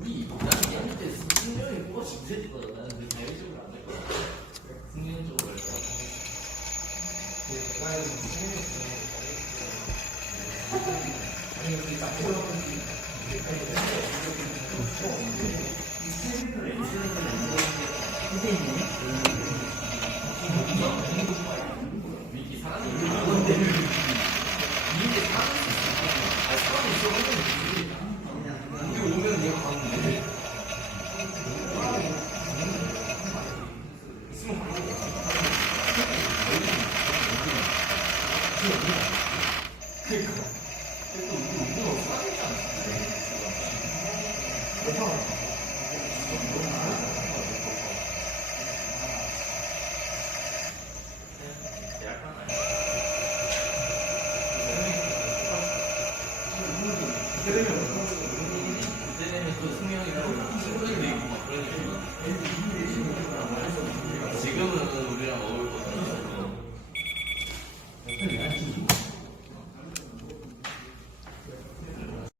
우리 나는 얘한때 승리형이 뽑아서 무색일 거다. 나는 그 자율적으로 안 될 거야. 승리형 쪽으로 갈 거야. 내가 알기로 승리형 아니 우리 딱 들어가는 위기 사람이 있는데 이게 사람이 있어. 사람이 있어. 우리 오면 얘가 가면 돼. 그러니까. 또 우리 사람이지 않았어.